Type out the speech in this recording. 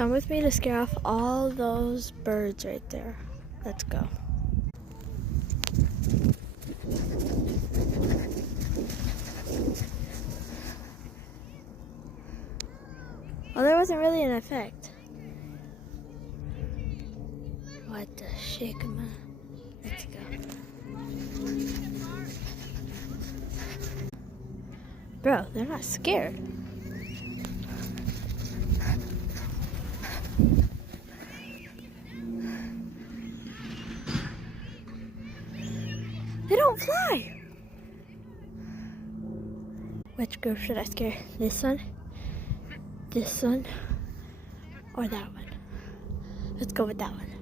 Come with me to scare off all those birds right there. Let's go. Well, there wasn't really an effect. What the shikama? Let's go. Bro, they're not scared. They don't fly! Which group should I scare? This one, or that one? Let's go with that one.